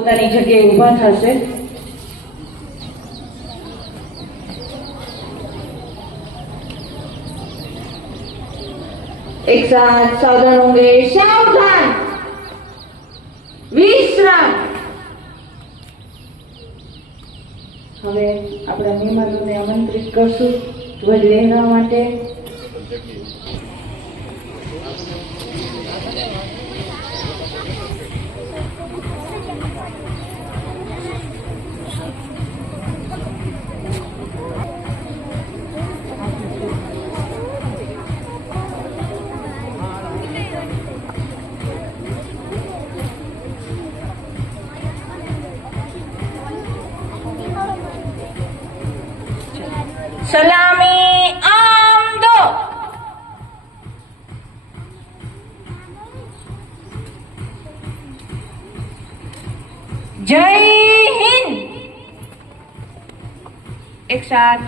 પોતાની જગ્યાએ ઊભા થશે। एक साथ सावधान होंगे। सावधान, विश्राम। હવે આપણા મહેમાનોને આમંત્રિત કરશું ધ્વજ લહેરાવવા માટે। सलामी आम दो। जय हिंद। एक साथ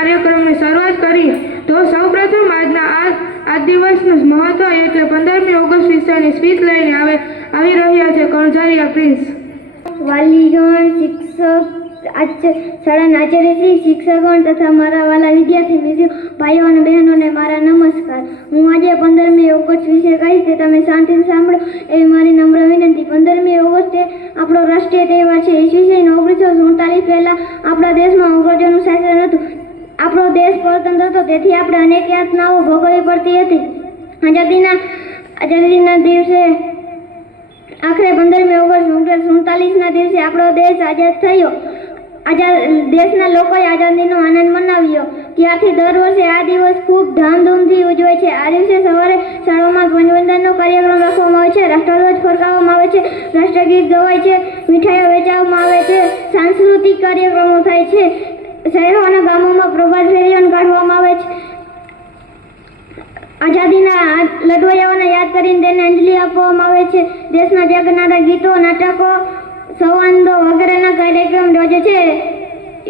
કાર્યક્રમની શરૂઆત કરીએ તો સૌપ્રથમ આ દિવસનું મહત્વ એટલે 15મી ઓગસ્ટ વિશેની સ્પીચ લઈને આવી રહ્યા છે કણઝારિયા પ્રિન્સ. વાલીગણ, શિક્ષક, શાળાના આચાર્યશ્રી, શિક્ષકગણ તથા મારા વાલા વિદ્યાર્થી મિત્રો, ભાઈઓ અને બહેનોને મારા નમસ્કાર. હું આજે 15મી ઓગસ્ટ વિશે કહીશ તે તમે શાંતિથી સાંભળો એવી મારી નમ્ર વિનંતી. 15મી ઓગસ્ટે આપણો રાષ્ટ્રીય તહેવાર છે. ઈસવીસન 1947 પહેલાં આપણા દેશમાં અંગ્રેજોનું શાસન હતું. આપણો દેશ સ્વતંત્ર હતો, તેથી આપણે અનેક યાતનાઓ ભોગવવી પડતી હતી. આઝાદીના દિવસે આખરે 15મી ઓગસ્ટ 1947ના દિવસે આપણો દેશ આઝાદ થયો. દેશના લોકોએ આઝાદીનો આનંદ મનાવ્યો. ત્યારથી દર વર્ષે આ દિવસ ખૂબ ધામધૂમથી ઉજવાય છે. આ દિવસે સવારે શાળાઓમાં ધ્વજવંદનનો કાર્યક્રમ રાખવામાં આવે છે, રાષ્ટ્રધ્વજ ફરકાવવામાં આવે છે, રાષ્ટ્રગીત ગવાય છે, મીઠાઈઓ વેચવામાં આવે છે, સાંસ્કૃતિક કાર્યક્રમો થાય છે, શહેરો અને ગામોમાં પ્રભાત ફેરીઓ કાઢવામાં આવે છે. આઝાદીના લડવૈયાઓને યાદ કરીને તેને અંજલિ આપવામાં આવે છે. દેશના જગનારા ગીતો, નાટકો, સંવાદો વગેરેના કાર્યક્રમ યોજે છે.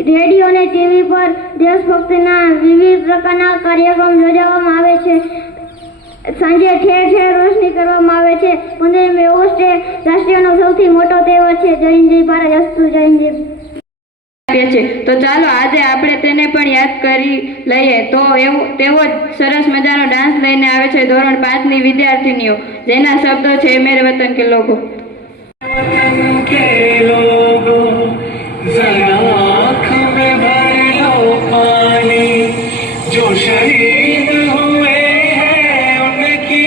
રેડિયો અને ટીવી પર દેશભક્તિના વિવિધ પ્રકારના કાર્યક્રમ યોજવામાં આવે છે. સાંજે ઠેર ઠેર રોશની કરવામાં આવે છે. 15મી ઓગસ્ટે રાષ્ટ્રીયનો સૌથી મોટો તહેવાર છે. જય હિન્દ, જય ભારત, અસ્તુ, જય હિન્દ. છે તો ચાલો આજે આપણે તેને પણ યાદ કરી લઈએ. તો તેવો જ સરસ મજાનો ડાન્સ લઈને આવે છે ધોરણ 5ની વિદ્યાર્થીનીઓ, જેના શબ્દો છે મેરે વતન કે લોગો. आँख में भर लो पानी, जो शहीद हुए हैं उनकी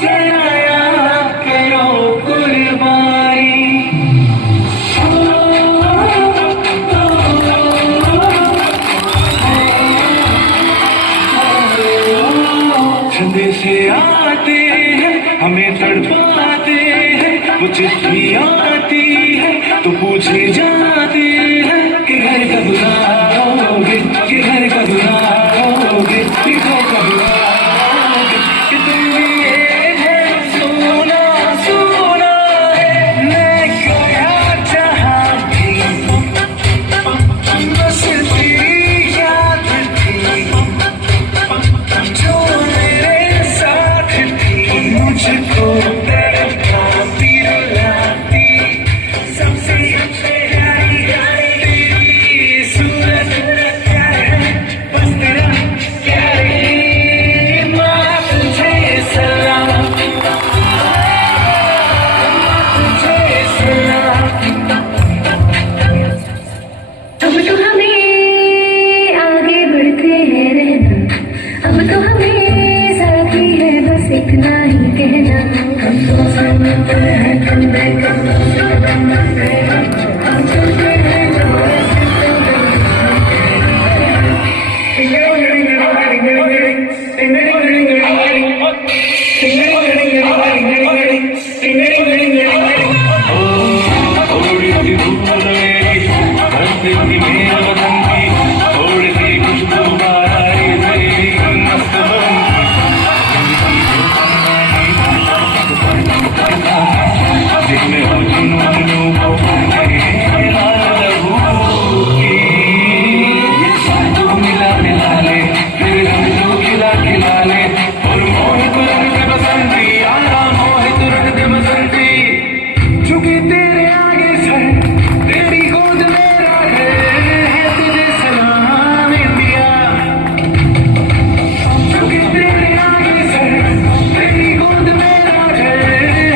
सराया करो कुर्बानी. संदेशे आते हैं हमें तड़पाते हैं, वो चिट्ठी आती है तो पूछे जाते हैं कि घर कब आओगे, कि घर कब आओगे, कि घर कब आओगे, कि तुम ये है सोना सोना है मैं गया जहाँ भी, बस तेरी याद थी जो मेरे साथ थी, मुझको तड़पाती रुलाती, सबसे प्यारी तेरी सूरत प्यार है, बस तेरा प्यार ही माँ तुझे सलाम, तुझे सलाम. अब तो हमें आगे बढ़ते हैं रहना, अब तो हमें साथी है बस इतना ही कहना. हम तो समझते हैं कंधे कंधे हम चलते हैं झुके तेरे आगे सर, तेरी गोद मेरा घर है, तुझे सलाम इंडिया. झुके तेरे आगे सर, तेरी गोद मेरा घर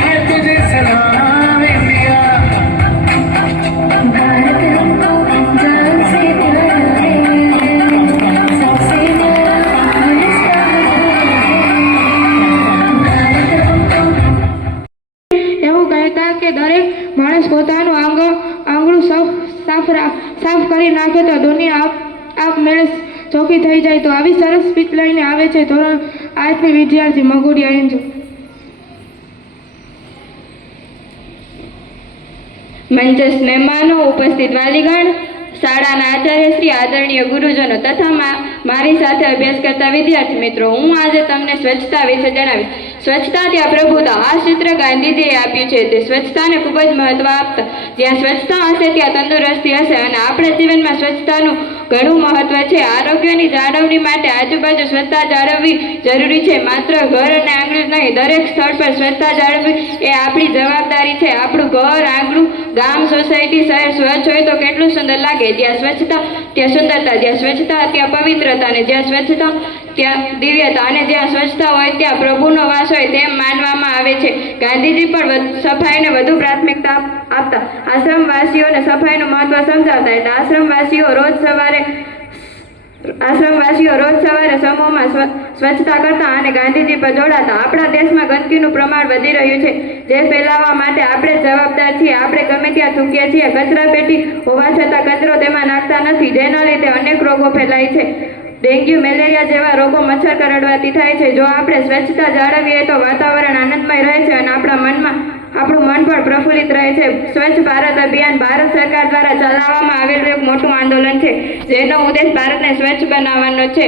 है, तुझे सलाम इंडिया. भारत हमको जान से प्यारा है, सबसे बड़ा એવું કહેતા કે દરેક માણસ પોતાનું આંગળું સાફ કરી નાખે તો દુનિયા આપમેળે ચોખ્ખી થઈ જાય. તો આવી સરસ સ્પીચ લઈને આવે છે ધોરણ 8ની વિદ્યાર્થી મગુડિયા એન્જુ. મંચસ્થ મહેમાનો, ઉપસ્થિત વાલીગણ, શાળાના આચાર્યશ્રી, આદરણીય ગુરુજનો તથા મારી સાથે અભ્યાસ કરતા વિદ્યાર્થી મિત્રો, હું આજે તમને સ્વચ્છતા વિશે જણાવીશ. સ્વચ્છતા ત્યાં પ્રભુતા આ સૂત્ર ગાંધીજીએ આપ્યું છે. તે સ્વચ્છતાને ખૂબ જ મહત્વ આપતા. જ્યાં સ્વચ્છતા હશે ત્યાં તંદુરસ્તી હશે અને આપણે જીવનમાં સ્વચ્છતાનું ઘણું મહત્વ છે. આરોગ્યની જાળવણી માટે આજુબાજુ સ્વચ્છતા જાળવવી જરૂરી છે. માત્ર ઘર અને આંગણું જ નહીં, દરેક સ્થળ પર સ્વચ્છતા જાળવવી એ આપણી જવાબદારી છે. આપણું ઘર, આંગણું, ગામ, સોસાયટી, શહેર સ્વચ્છ હોય તો કેટલું સુંદર લાગે. જ્યાં સ્વચ્છતા ત્યાં સુંદરતા, જ્યાં સ્વચ્છતા ત્યાં પવિત્રતા, અને જ્યાં સ્વચ્છતા ત્યાં દિવ્યતા, અને જ્યાં સ્વચ્છતા હોય ત્યાં પ્રભુનો વાસ હોય તેમ માનવામાં આવે છે. ગાંધીજી પણ સફાઈને વધુ પ્રાથમિકતા આપતા. આશ્રમવાસીઓને સફાઈનું મહત્વ સમજાવતા. એટલે આશ્રમવાસીઓ રોજ સવારે સમૂહમાં સ્વચ્છતા કરતા અને ગાંધીજી પર જોડાતા. આપણા દેશમાં ગંદકીનું પ્રમાણ વધી રહ્યું છે, જે ફેલાવવા માટે આપણે જવાબદાર છીએ. આપણે ગમે ત્યાં થૂકીએ છીએ. કચરાપેટી હોવા છતાં કચરો તેમાં નાખતા નથી, જેના લીધે અનેક રોગો ફેલાય છે. ડેન્ગ્યુ, મેલેરિયા જેવા રોગો મચ્છર કરડવાથી થાય છે. જો આપણે સ્વચ્છતા જાળવીએ તો વાતાવરણ આનંદમય રહે છે અને આપણું મન પણ પ્રફુલ્લિત રહે છે. સ્વચ્છ ભારત અભિયાન ભારત સરકાર દ્વારા ચલાવવામાં આવેલું એક મોટું આંદોલન છે, જેનો ઉદ્દેશ ભારતને સ્વચ્છ બનાવવાનો છે.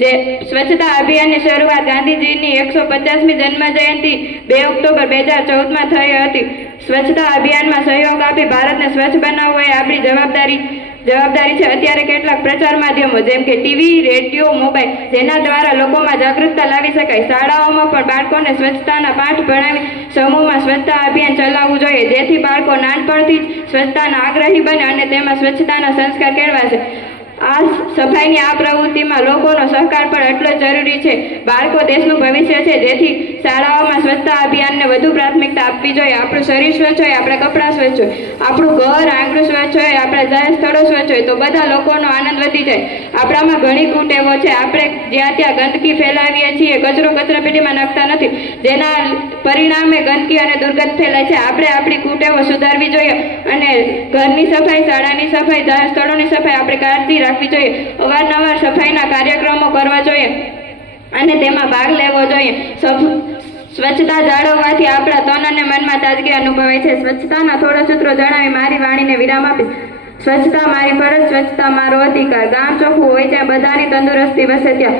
જે સ્વચ્છતા અભિયાનની શરૂઆત ગાંધીજીની 150મી જન્મજયંતિ 2 ઓક્ટોબર 2014માં થઈ હતી. સ્વચ્છતા અભિયાનમાં સહયોગ આપી ભારતને સ્વચ્છ બનાવવો એ આપણી જવાબદારી છે. અત્યારે કેટલાક પ્રચાર માધ્યમો જેમ કે ટીવી, રેડિયો, મોબાઈલ, જેના દ્વારા લોકોમાં જાગૃતતા લાવી શકાય. શાળાઓમાં પણ બાળકોને સ્વચ્છતાના પાઠ ભણાવી સમૂહમાં સ્વચ્છતા અભિયાન ચલાવવું જોઈએ, જેથી બાળકો નાનપણથી જ સ્વચ્છતાના આગ્રહી બને અને તેમાં સ્વચ્છતાના સંસ્કાર કેળવાશે. આ સફાઈની આ પ્રવૃત્તિમાં લોકોનો સહકાર પણ એટલો જ જરૂરી છે. બાળકો દેશનું ભવિષ્ય છે, જેથી શાળાઓમાં સ્વચ્છતા અભિયાનને વધુ પ્રાથમિકતા આપવી જોઈએ. આપણું શરીર સ્વચ્છ હોય, આપણા કપડાં સ્વચ્છ હોય, આપણું ઘર, આંગણું સ્વચ્છ હોય, આપણા જાહેર સ્થળો સ્વચ્છ હોય તો બધા લોકોનો આનંદ વધી જાય. આપણામાં ઘણી કુટેવો છે. આપણે જ્યાં ત્યાં ગંદકી ફેલાવીએ છીએ, કચરો કચરાપેટીમાં નાખતા નથી, જેના પરિણામે ગંદકી અને દુર્ગંધ ફેલાય છે. આપણે આપણી કુટેવો સુધારવી જોઈએ અને ઘરની સફાઈ, શાળાની સફાઈ, જાહેર સ્થળોની સફાઈ આપણે કાળજી રાખવી જોઈએ. અવારનવાર સફાઈના કાર્યક્રમો કરવા જોઈએ અને તેમાં ભાગ લેવો જોઈએ. સ્વચ્છતા જાળવવાથી આપણા તન અને મનમાં તાજગી અનુભવાય છે. સ્વચ્છતાના થોડા સૂત્રો જણાવી મારી વાણીને વિરામ આપીશ. સ્વચ્છતા મારી ફરજ, સ્વચ્છતા મારો અધિકાર. ગામ ચોખ્ખું હોય ત્યાં બધાની તંદુરસ્તી વસે ત્યાં.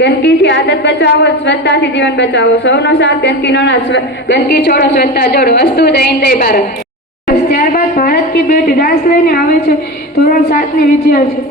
ગંદકીથી આદત બચાવો, સ્વચ્છતાથી જીવન બચાવો. સૌનો સાથ, ગંદકીનો નાશ. ગંદકી છોડો, સ્વચ્છતા જોડો. અસ્તુ, જય હિન્દ, જય ભારત. ત્યારબાદ ભારત કી બેટી ડાન્સ લઈને આવે છે ધોરણ 7ની વિદ્યાર્થી.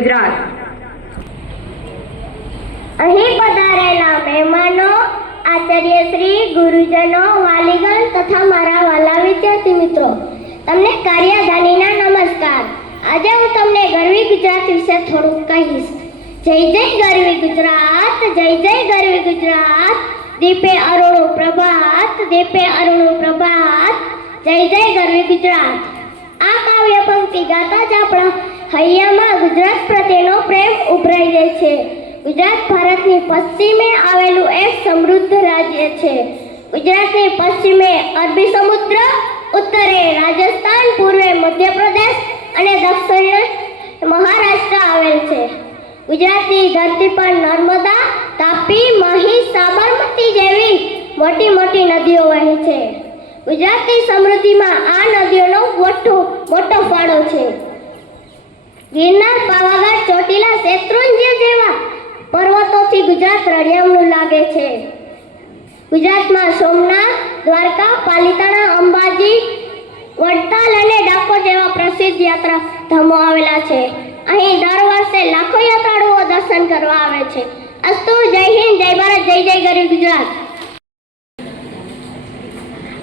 ગુજરાત. અહીં પધારેલા મહેમાનો, આચાર્યશ્રી, ગુરુજનો, વાલીગણ તથા મારા વાલા વિદ્યાર્થી મિત્રો, તમને કાર્યદાનીના નમસ્કાર. આજે હું તમને ગરવી ગુજરાત વિશે થોડુંક કહીશ. જય જય ગરવી ગુજરાત, જય જય ગરવી ગુજરાત, દીપે અરુણું પ્રભાત, દીપે અરુણું પ્રભાત, જય જય ગરવી ગુજરાત. આ કાવ્ય પંક્તિ ગાતા જ આપણા હૈયામાં ગુજરાત પ્રત્યેનો પ્રેમ ઉભરાઈ જાય છે. ગુજરાત ભારતની પશ્ચિમે આવેલું એક સમૃદ્ધ રાજ્ય છે. ગુજરાતની પશ્ચિમે અરબી સમુદ્ર, ઉત્તરે રાજસ્થાન, પૂર્વે મધ્યપ્રદેશ અને દક્ષિણે મહારાષ્ટ્ર આવેલ છે. ગુજરાતની ધરતી પર નર્મદા, તાપી, મહી, સાબરમતી જેવી મોટી મોટી નદીઓ વહે છે. ગુજરાતની સમૃદ્ધિમાં આ નદીઓનો મોટો ફાળો છે. ગિરનાર, પાવાગઢ, ચોટીલા, શેત્રુંજય જેવા પર્વતોથી ગુજરાત રળિયામણું લાગે છે. ગુજરાતમાં સોમનાથ, દ્વારકા, પાલિતાણા, અંબાજી, વડતાલ અને ડાકોર જેવા પ્રસિદ્ધ યાત્રા ધામો આવેલા છે. અહીં દર વર્ષે લાખો યાત્રાળુઓ દર્શન કરવા આવે છે. અસ્તુ, જય હિન્દ, જય ભારત, જય જય ગરવી ગુજરાત.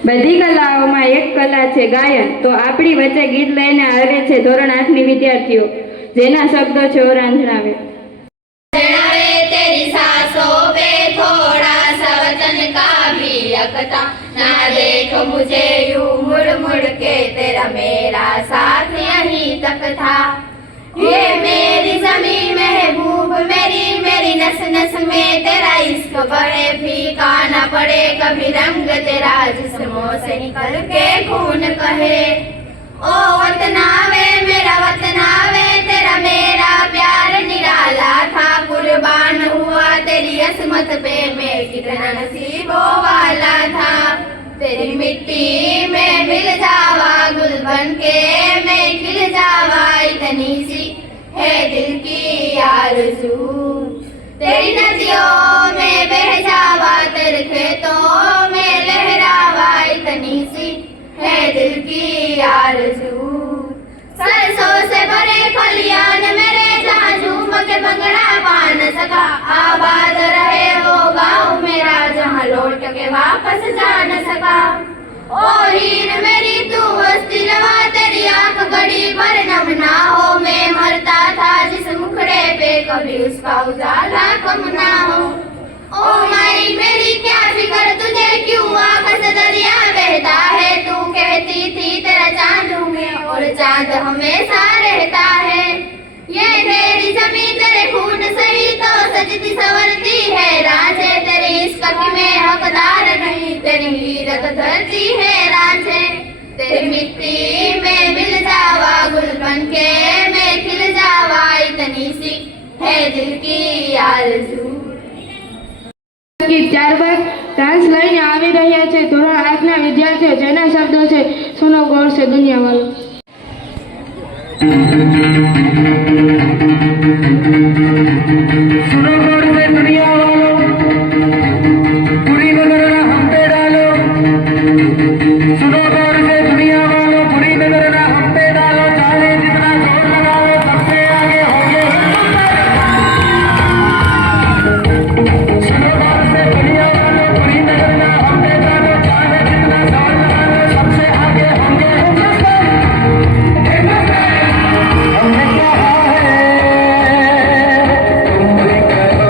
બધી કલાઓમાં એક કલા છે ગાયન. તો આપણી વચ્ચે ગીત લઈને આવે છે ધોરણ 8ની વિદ્યાર્થીઓ, જેના શબ્દો છે ઓરાન જણાવે. तेरी सांसों पे थोड़ा सा वतन का भी अकता, ना देख मुझे यूं मुड़ मुड़ के, तेरा मेरा साथ यहीं तक था. ये मेरी जमीन महबूब, मेरी मेरी नस नस में तेरा इश्क बड़े फीका ना पड़े कभी रंग तेरा जिस्मों से निकल के खून कहे. ओ वतन आवे मेरा वतन आवे, तेरा मेरा प्यार निराला था. कुर्बान हुआ तेरी असमत पे मैं कितना नसीबों वाला था. तेरी मिट्टी में मिल जावा गुल बन के मैं खिल जावा, इतनी सी है दिल की आरज़ू. तेरी नदियों में बह जावा, तेरे खेतों में लहरावा, इतनी सी है दिल की आरज़ू. सरसों से भरे खलियान मेरे, जहाँ झूम के भंगड़ा पा न सका. आबाद रहे वो गाँव मेरा, जहाँ लौट के वापस जा न सका. ओ हीर मेरी तू हस्ती रवा, तेरी आंख घड़ी पर नम ना हो. मैं मरता था जिस मुखड़े पे, कभी उसका उजाला कम ना हो. ओ माई मेरी क्या फिकर तुझे, क्यों आंख से दरिया बहता है. तू कहती थी तेरा चांद हूँ मैं, और चांद हमेशा रहता है. ये तेरी जमीन तेरे खून सही तो सजती संवरती है रांझे. तेरी इश्क की मैं हकदार नहीं, तेरी हीरत धरती है रांझे. तेरी मिट्टी में मिल जावा गुल बन के मैं खिल जावा, इतनी सी है दिल की आरज़ू. ગીત ત્યારબાદ ડાન્સ લઈને આવી રહ્યા છે ધોરણ 8ના વિદ્યાર્થીઓ, જેના શબ્દો છે સુનો ગૌર છે દુનિયા વાલો. सुनो गौर से दुनिया वालों, पूरी नजर ना हम पे डालो. सुनो गौर से दुनिया वालों, पूरी नजर ना हम पे डालो. चाहे जितना जोर लगाओ सबसे आगे होंगे. सुनो गौर से दुनिया वालों, पूरी नजर ना हम पे डालो. चाहे जितना जोर लगाओ सबसे आगे होंगे. हमने कहा है तुम भी करो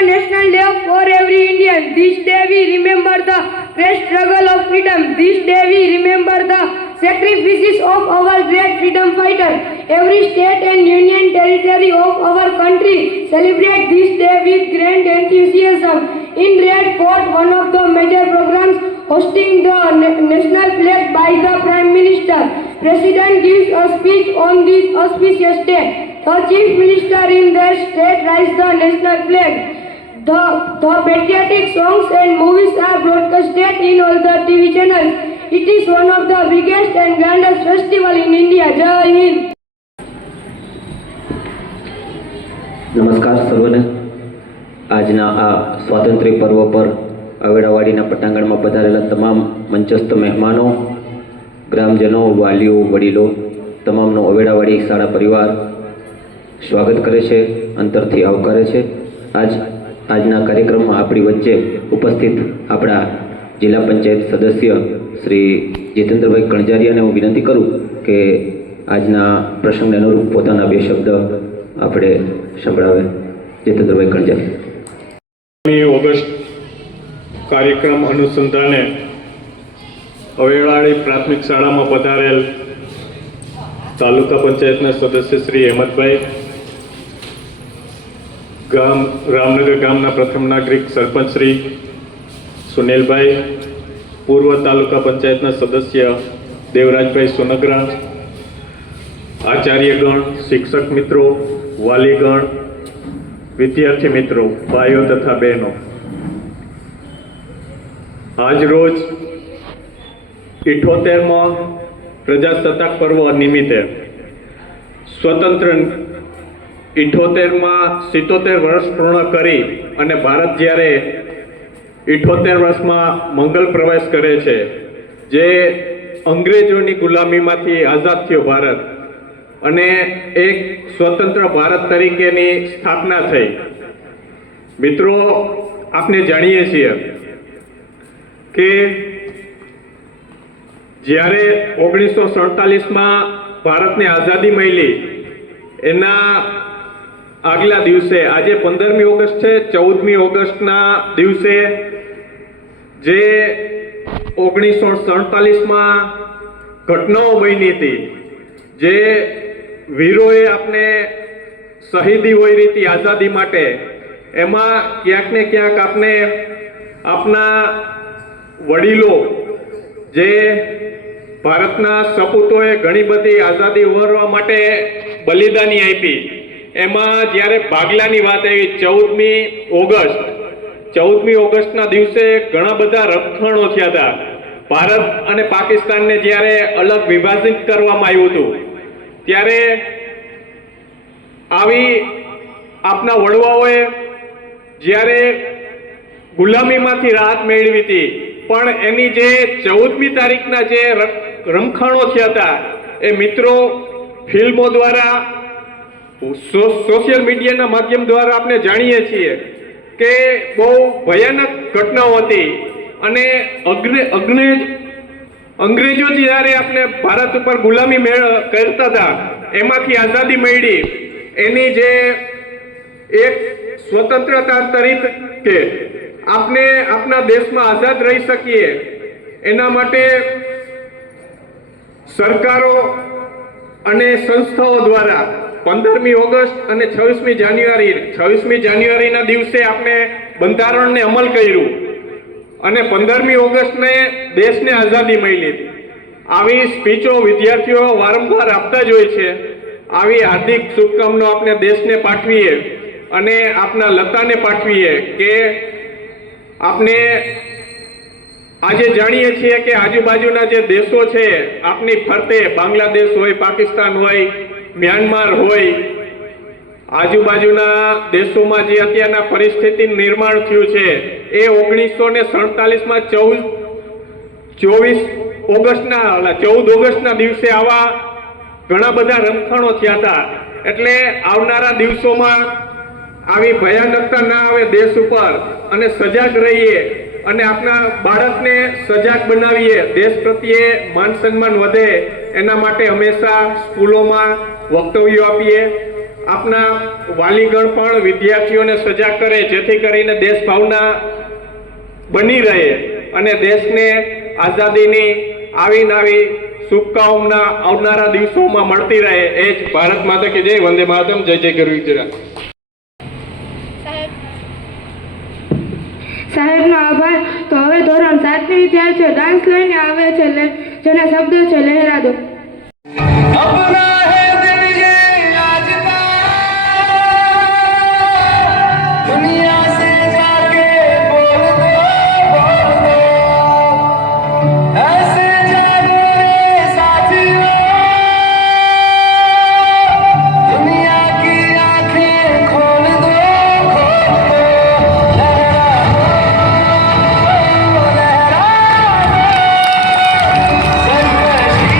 a national day for every Indian. This day we remember the great struggle of freedom. This day we remember the sacrifices of our great freedom fighters. Every state and union territory of our country celebrate this day with great enthusiasm. In Red Fort, one of the major programs hosting the national flag by the Prime Minister. President gives a speech on this auspicious day. The Chief Minister in their state raised the national flag. The patriotic songs and movies are broadcasted in all the TV channels. It is one of the biggest and grandest festival in India. Jai Hind. નમસ્કાર સર્વને. આજના આ સ્વાતંત્ર્ય પર્વ પર અવેડાવાડીના પટાંગણમાં પધારેલા તમામ મંચસ્થ મહેમાનો, ગ્રામજનો, વાલીઓ, વડીલો તમામનો અવેડાવાડી શાળા પરિવાર સ્વાગત કરે છે, અંતરથી આવકારે છે. આજના કાર્યક્રમમાં આપણી વચ્ચે ઉપસ્થિત આપણા જિલ્લા પંચાયત સદસ્ય શ્રી જીતેન્દ્રભાઈ કણજારિયાને હું વિનંતી કરું કે આજના પ્રસંગને અનુરૂપ પોતાના બે શબ્દ આપણે સંભળાવે. જીતેન્દ્રભાઈ કણજારિયા. ઓગસ્ટ કાર્યક્રમ અનુસંધાને અવેડાવાડી પ્રાથમિક શાળામાં પધારેલ તાલુકા પંચાયતના સદસ્ય શ્રી હેમંતભાઈ, રામનગર ગામના પ્રથમ નાગરિક સરપંચ શ્રી સુનિલભાઈ, પૂર્વ તાલુકા પંચાયતના સદસ્ય દેવરાજભાઈ સોનગરા, આચાર્યગણ, શિક્ષક મિત્રો, વાલીગણ, વિદ્યાર્થી મિત્રો, ભાઈઓ તથા બહેનો, આજ રોજ 78માં પ્રજાસત્તાક પર્વ નિમિત્તે સ્વતંત્ર 78માં 77 વર્ષ પૂર્ણ કરી અને ભારત જ્યારે 78 વર્ષમાં મંગલ પ્રવેશ કરે છે, જે અંગ્રેજોની ગુલામીમાંથી આઝાદ થયો ભારત અને એક સ્વતંત્ર ભારત તરીકેની સ્થાપના થઈ. મિત્રો, આપણે જાણીએ છીએ કે જ્યારે 1947માં ભારતને આઝાદી મળી એના આગલા દિવસે, આજે 15મી ઓગસ્ટ છે, 14મી ઓગસ્ટના દિવસે જે 1947માં ઘટનાઓ બની હતી, જે વીરોએ આપણે શહીદી હોઈ હતી આઝાદી માટે, એમાં ક્યાંક ને ક્યાંક આપણે આપણા વડીલો, જે ભારતના સપૂતોએ ઘણી બધી આઝાદી ઉમેરવા માટે બલિદાની આપી, એમાં જ્યારે ભાગલાની વાત આવી 14મી ઓગસ્ટના દિવસે ઘણા બધા રમખાણો થયા હતા. ભારત અને પાકિસ્તાનને જ્યારે અલગ વિભાજિત કરવામાં આવ્યું હતું, ત્યારે આવી આપના વડવાઓએ જ્યારે ગુલામીમાંથી રાહત મેળવી હતી, પણ એની જે 14મી તારીખના જે રમખાણો થયા હતા, એ મિત્રો ફિલ્મો દ્વારા, સોશિયલ મીડિયાના માધ્યમ દ્વારા આપણે જાણીએ છીએ કે બહુ ભયાનક ઘટનાઓ હતી અને અંગ્રેજો જ્યારે આપણે ભારત ઉપર ગુલામી કરતા હતા, એમાંથી આઝાદી મળી, એની જે એક સ્વતંત્રતા તરીકે આપણે આપણા દેશમાં આઝાદ રહી શકીએ એના માટે સરકારો અને સંસ્થાઓ દ્વારા 15મી ઓગસ્ટ અને 26મી જાન્યુઆરીના દિવસે આપણે બંધારણને અમલ કર્યું અને 15મી ઓગસ્ટને દેશને આઝાદી મળી. આવી સ્પીચો વિદ્યાર્થીઓ વારંવાર આપતા જ હોય છે. આવી હાર્દિક શુભકામનાઓ આપણે દેશને પાઠવીએ અને આપના લતાને પાઠવીએ કે આપણે આજે જાણીએ છીએ કે આજુબાજુના જે દેશો છે આપની ફરતે, બાંગ્લાદેશ હોય, પાકિસ્તાન હોય, મ્યાનમાર હોય, આજુબાજુના દેશોમાં જે અત્યારના પરિસ્થિતિનું નિર્માણ થયું છે, એ 1947માં 14 ઓગસ્ટના દિવસે આવા ઘણા બધા રમખાણો થયા હતા. એટલે આવનારા દિવસોમાં આવી ભયાનકતા ના આવે દેશ ઉપર અને સજાગ રહીએ અને આપણા બાળકને સજાગ બનાવીએ, દેશ પ્રત્યે માન સન્માન વધે એના માટે હંમેશા સ્કૂલોમાં વક્તવ્યો આપીએ. આપના વાલીગણ પણ વિદ્યાર્થીઓને સજાગ કરે જેથી કરીને દેશ ભાવના બની રહે અને દેશને આઝાદીની આવી શુભકામના આવનારા દિવસોમાં મળતી રહે। એ જ ભારત માતા કી જય, વંદે માતરમ, જય જય ગરવી ગુજરાત। સાહેબનો આભાર। તો હવે ધોરણ 7 ની વિદ્યાર્થીઓ ડાન્સ લઈને આવે છે, જેના શબ્દો છે લહેરા દો। अपना है दिल ये राजता, दुनिया से जाके बोल दो, ऐसे जागो रे साथियों, दुनिया की आंखें खोल दो, लहरा दो, लहरा दो, सरकशी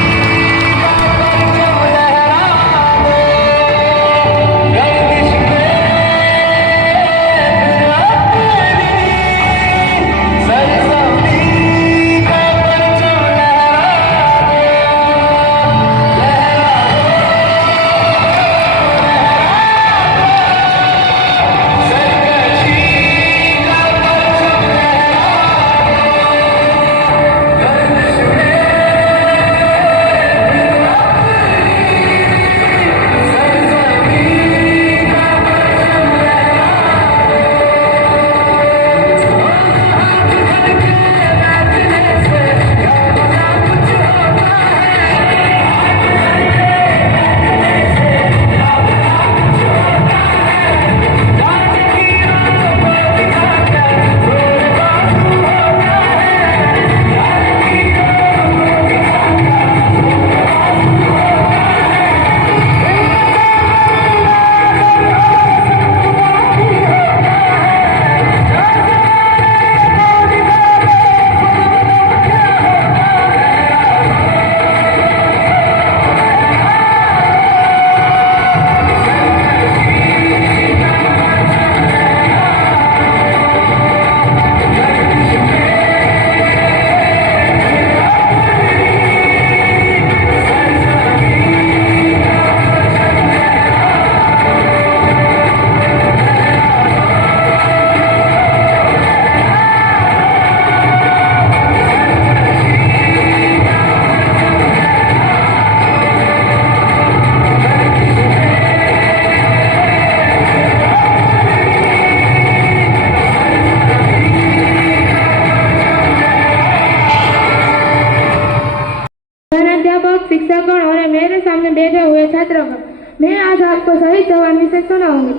शिक्षकगण और मेरे सामने बैठे हुए छात्रगण, मैं आज आपको शहीद जवान विषय सुनाऊंगी।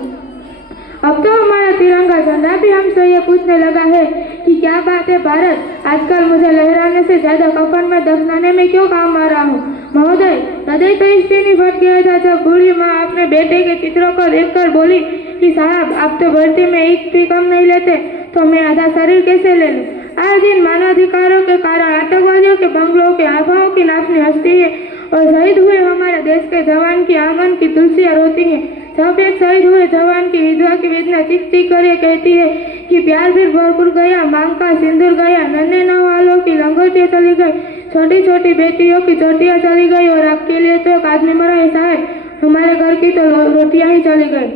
अब तो हमारा तिरंगा झंडा भी हमसे ये पूछने लगा है कि क्या बात है भारत, आजकल मुझे लहराने से ज्यादा कफन में दफनाने में क्यों काम आ रहा हूँ। महोदय, हृदय तो इस दिन ही फट गया था जब बूढ़ी माँ अपने बेटे के चित्रों को देखकर बोली कि साहब आप तो भर्ती में एक भी कम नहीं लेते, तो मैं आधा शरीर कैसे ले लूँ। आज दिन मानवाधिकारों के कारण आतंकवादियों के बंगलों के आभाओं की नाचनी हंसती है और शहीद हुए हमारे देश के जवान की आंगन की तुलसियां रोती हैं। जब एक शहीद हुए जवान की विधवा की वेदना चीखती करे कहती है कि प्यार फिर भरपूर गया, मांग का सिंदूर गया, नन्हे नवालों की लंगोटियां चली गई, छोटी छोटी बेटियों की चोटियां चली गई और आपके लिए तो एक आदमी मरा है साहब, हमारे घर की तो रोटियां ही चली गई।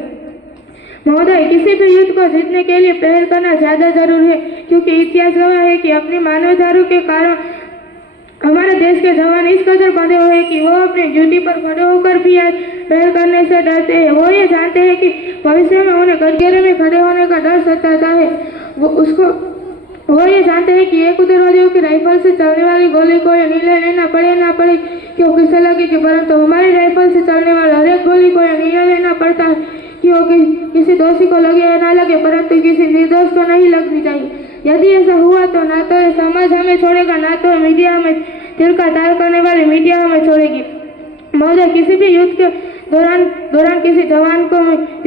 महोदय, किसी भी युद्ध को जीतने के लिए पहल करना ज्यादा जरूरी है, क्योंकि इतिहास गवाह है कि अपनी मानवतारू के कारण हमारे देश के जवान इस कदर बंधे हुए हैं कि वो अपनी ड्यूटी पर खड़े होकर भी पहल करने से डरते हैं। वो ये जानते हैं कि भविष्य में उन्हें कटघरे में खड़े होने का डर सताता है। वो ये जानते हैं कि एक उग्रवादियों की राइफल से चलने वाली गोली को नीले लेना पड़े ना पड़े क्यों किसे लगेगी, परंतु हमारी राइफल से चलने वाली हर एक गोली को नीले लेना पड़ता है क्यों किसी दोषी को लगे या ना लगे, परंतु किसी निर्दोष को नहीं लगनी चाहिए। यदि ऐसा हुआ तो ना तो समाज हमें छोड़ेगा, ना तो मीडिया हमें तिल का तार करने वाली मीडिया हमें छोड़ेगी। महोदय, किसी भी युद्ध के दौरान किसी जवान को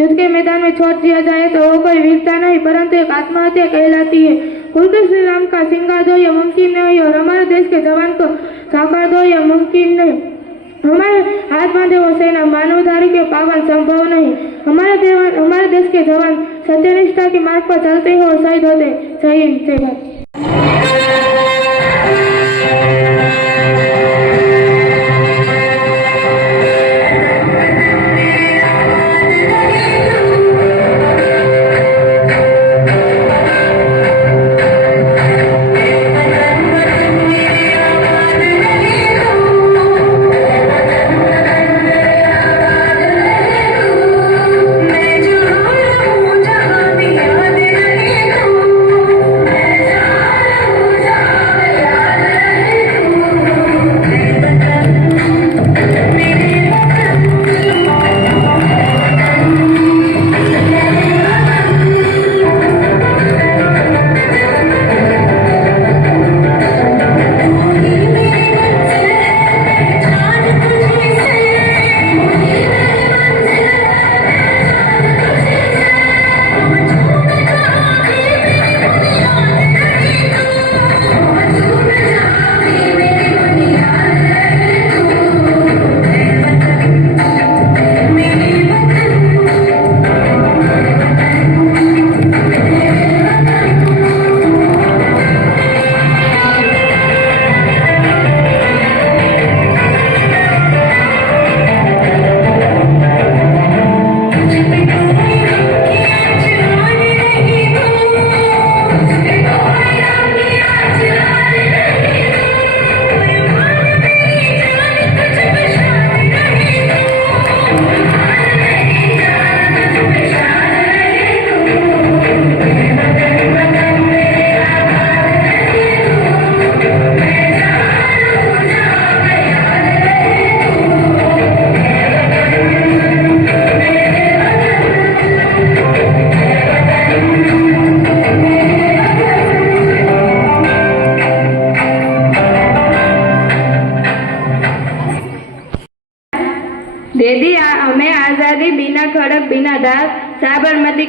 युद्ध के मैदान में छोड़ दिया जाए तो वो कोई वीरता नहीं परंतु एक आत्महत्या कहलाती है। खुलकर श्री राम का सिंगार दो यह मुमकिन नहीं और हमारे देश के जवान को साकार दो यह मुमकिन नहीं। हमारे हाथ बांधे वो सेना मानवधारी के पावन संभव नहीं। हमारे देश के जवान सत्यनिष्ठा के मार्ग पर चलते हैं और शहीद होते। जय हिंद, जय भारत।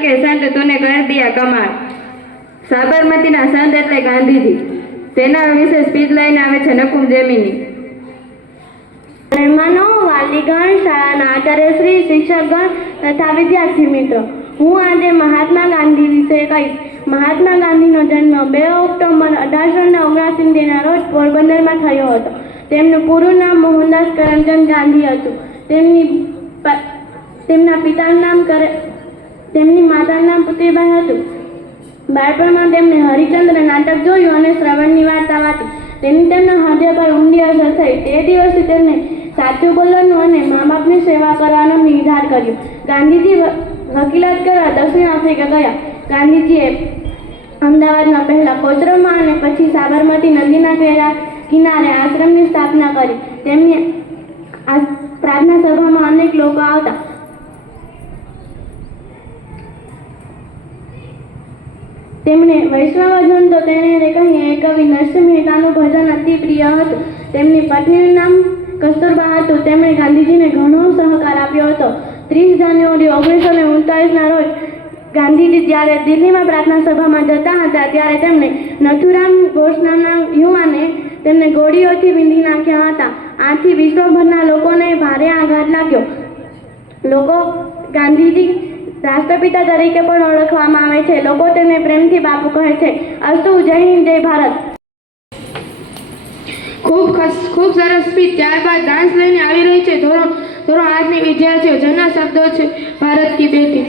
के संत तूने कर दिया कमाल। સાબરમતીના સંત એટલે ગાંધીજી. તેના વિશે સ્પીચ લઈને આવે છે નકુમ જેમિની. મહેમાનો, વાલીગણ, શાળાના આચાર્યશ્રી, શિક્ષકગણ તથા વિદ્યાર્થી મિત્રો, હું આજે મહાત્મા ગાંધી વિશે કહીશ. મહાત્મા ગાંધીનો જન્મ 2 ઓક્ટોબર 1879ના રોજ પોરબંદરમાં થયો હતો. તેમનું પૂરું નામ મોહનદાસ કરમચંદ ગાંધી હતું. તેમના પિતાનું નામ તેમની માતાનું નામ પુત્રીબાઈ હતું. બાળપણમાં તેમણે હરિચંદ્ર નાટક જોયું અને શ્રવણની વાર્તા વાંચી. તેમના હૃદય પર ઊંડી અસર થઈ. તે દિવસથી તેમને સાચું બોલવાનું અને મા બાપની સેવા કરવાનો નિર્ધાર કર્યો. ગાંધીજી વકીલાત કરવા દક્ષિણ આફ્રિકા ગયા. ગાંધીજીએ અમદાવાદમાં પહેલા કોચરબમાં અને પછી સાબરમતી નદીના કિનારે આશ્રમની સ્થાપના કરી. તેમની પ્રાર્થના સભામાં અનેક લોકો આવતા. તેમણે વૈષ્ણવજન તો તેણે કહી કવિ નરસિંહ મહેતાનું ભજન અતિ પ્રિય હતું. તેમની પત્નીનું નામ કસ્તુરબા હતું. તેમણે ગાંધીજીને ઘણો સહકાર આપ્યો હતો. 30 જાન્યુઆરી 1939ના રોજ ગાંધીજી જ્યારે દિલ્હીમાં પ્રાર્થના સભામાં જતા હતા ત્યારે તેમને નથુરામ ઘોષ નામના યુવાને તેમને ગોળીઓથી વીંધી નાખ્યા હતા. આથી વિશ્વભરના લોકોને ભારે આઘાત લાગ્યો. લોકો ગાંધીજી રાષ્ટ્રપિતા તરીકે પણ ઓળખવામાં આવે છે. લોકો તેમને પ્રેમથી બાપુ કહે છે. અસ્તુ. જય હિન્દ, જય ભારત. ખૂબ સરસ સ્પીચ. ત્યારબાદ ડાન્સ લઈને આવી રહી છે ધોરણ 8ની વિદ્યાર્થીઓ. જેના શબ્દો છે ભારત કી બેટી.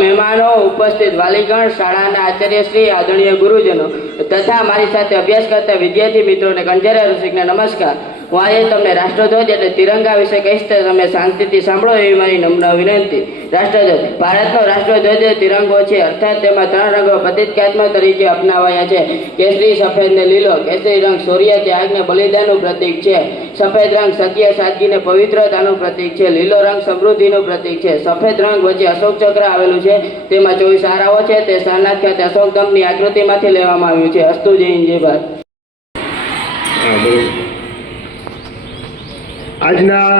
મહેમાનો, ઉપસ્થિત વાલીગણ, શાળાના આચાર્યશ્રી, આદરણીય ગુરુજનો તથા મારી સાથે અભ્યાસ કરતા વિદ્યાર્થી મિત્રોને કંજરા ઋષિકને નમસ્કાર. હું આજે તમને રાષ્ટ્રધ્વજ એટલે તિરંગા વિશે કહીશ તો તમે શાંતિથી સાંભળો એવી મારી નમ્ર વિનંતી. રાષ્ટ્રધ્વજ ભારતનો રાષ્ટ્રધ્વજ એ તિરંગો છે, અર્થાત તેમાં 3 રંગો પ્રતીકાત્મક તરીકે અપનાવાયા છે: કેસરી, સફેદ ને લીલો. કેસરી રંગ શૌર્ય, ત્યાગ ને બલિદાનનું પ્રતીક છે. સફેદ રંગ સત્ય, સાદગી ને પવિત્રતાનું પ્રતીક છે. લીલો રંગ સમૃદ્ધિનું પ્રતીક છે. સફેદ રંગ વચ્ચે અશોક ચક્ર આવેલું છે, તેમાં 24 આરાઓ છે. તે સારનાથ ખાતે અશોકદંભની આકૃતિમાંથી લેવામાં આવ્યું છે. અસ્તુ, જય હિન્દ, જય ભારત. આજના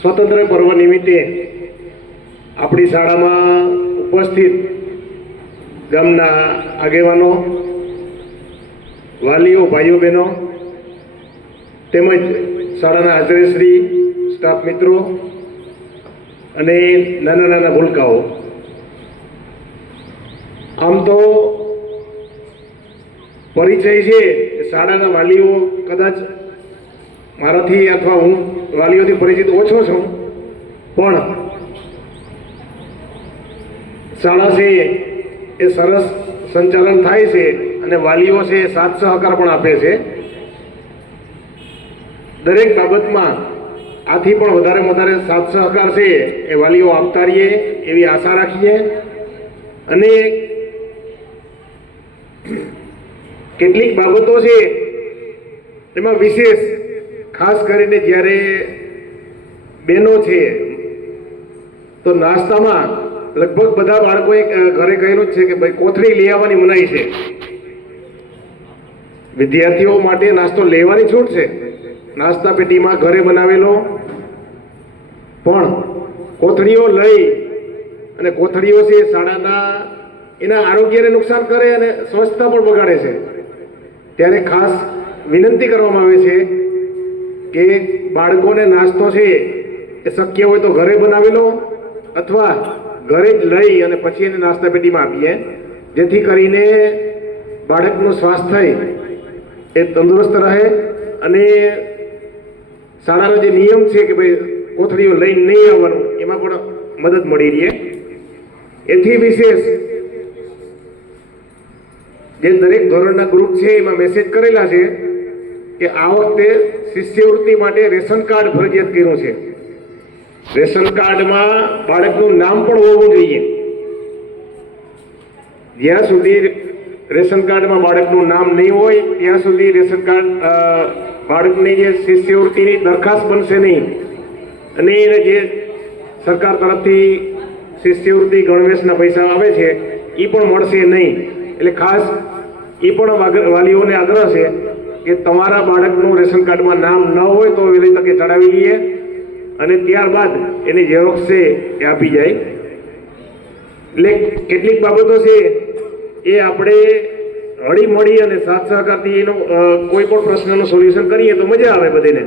સ્વતંત્ર પર્વ નિમિત્તે આપણી શાળામાં ઉપસ્થિત ગામના આગેવાનો, વાલીઓ, ભાઈઓ બહેનો તેમજ શાળાના આચાર્યશ્રી, સ્ટાફ મિત્રો અને નાના નાના ભૂલકાઓ, આમ તો પરિચય છે શાળાના વાલીઓ કદાચ મારાથી અથવા હું વાલીઓથી પરિચિત ઓછો છું, પણ શાળા છે એ સરસ સંચાલન થાય છે અને વાલીઓ છે એ સાથ સહકાર પણ આપે છે. દરેક બાબતમાં આથી પણ વધારે સાથ સહકાર છે એ વાલીઓ આપતા રહીએ એવી આશા રાખીએ. અને કેટલીક બાબતો છે એમાં વિશેષ ખાસ કરીને જ્યારે બહેનો છે તો નાસ્તામાં લગભગ બધા બાળકોએ ઘરે કહેલું જ છે કે ભાઈ કોથળી લઈ આવવાની મનાઈ છે. વિદ્યાર્થીઓ માટે નાસ્તો લેવાની છૂટ છે, નાસ્તા પેટીમાં ઘરે બનાવેલો, પણ કોથળીઓ લઈ અને કોથળીઓ છે શાળાના એના આરોગ્યને નુકસાન કરે અને સ્વચ્છતા પણ બગાડે છે. ત્યારે ખાસ વિનંતી કરવામાં આવે છે કે બાળકોને નાસ્તો છે એ શક્ય હોય તો ઘરે બનાવેલો અથવા ઘરે જ લઈ અને પછી એને નાસ્તા પેટીમાં આપીએ, જેથી કરીને બાળકનું સ્વાસ્થ્ય એ તંદુરસ્ત રહે અને શાળાનો જે નિયમ છે કે ભાઈ કોથળીઓ લઈને નહીં આવવાનું એમાં પણ મદદ મળી રહે. એથી વિશેષ જે દરેક ધોરણના ગ્રુપ છે એમાં મેસેજ કરેલા છે કે આ વખતે શિષ્યવૃત્તિ માટે રેશન કાર્ડ ફરજિયાત કર્યું છે. રેશન કાર્ડમાં બાળકનું નામ પણ હોવું જોઈએ. જ્યાં સુધી રેશન કાર્ડમાં બાળકનું નામ નહીં હોય ત્યાં સુધી રેશન કાર્ડ બાળકની જે શિષ્યવૃત્તિની દરખાસ્ત બનશે નહીં અને એને જે સરકાર તરફથી શિષ્યવૃત્તિ ગણવેશના પૈસા આવે છે એ પણ મળશે નહીં. એટલે ખાસ એ પણ વાલીઓને આગ્રહ છે કે તમારા બાળકનું રેશન કાર્ડમાં નામ ન હોય તો વહેલી તકે ચડાવી લઈએ અને ત્યારબાદ એની ઝેરોક્ષ છે એ આપી જાય. એટલે કેટલીક બાબતો છે એ આપણે હળી મળી અને સાથ સહકારથી એનો કોઈ પણ પ્રશ્નનું સોલ્યુશન કરીએ તો મજા આવે બધાને.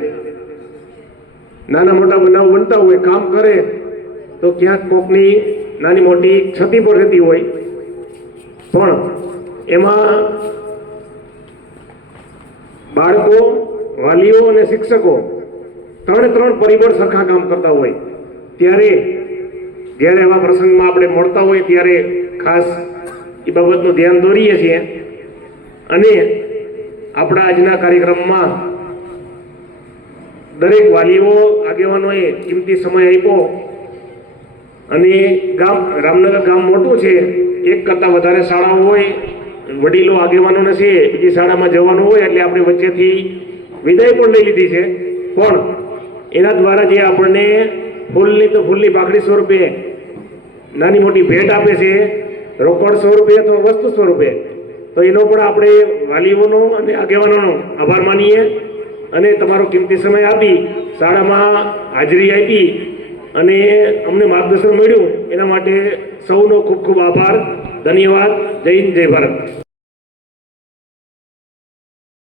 નાના મોટા બનાવ બનતા હોય, કામ કરે તો ક્યાંક કોકની નાની મોટી ક્ષતિ પણ થતી હોય, પણ એમાં બાળકો, વાલીઓ અને શિક્ષકો ત્રણ પરિબળ સરખા કામ કરતા હોય ત્યારે જ્યારે એવા પ્રસંગમાં આપણે મળતા હોય ત્યારે ખાસ એ બાબતનું ધ્યાન દોરીએ છીએ. અને આપણા આજના કાર્યક્રમમાં દરેક વાલીઓ, આગેવાનોએ કિંમતી સમય આપ્યો અને રામનગર ગામ મોટું છે, એક કરતાં વધારે શાળાઓ હોય, વડીલો આગેવાનોને છે બીજી શાળામાં જવાનું હોય એટલે આપણે વચ્ચેથી વિદાય પણ લઈ લીધી છે, પણ એના દ્વારા જે આપણને ફૂલની તો ફૂલની પાકડી સ્વરૂપે નાની મોટી ભેટ આપે છે, રોકડ સ્વરૂપે અથવા વસ્તુ સ્વરૂપે, તો એનો પણ આપણે વાલીઓનો અને આગેવાનોનો આભાર માનીએ. અને તમારો કિંમતી સમય આપી શાળામાં હાજરી આપી અને અમને માર્ગદર્શન મળ્યું એના માટે સૌનો ખૂબ ખૂબ આભાર. ધન્યવાદ. જય હિન્દ, જય ભારત.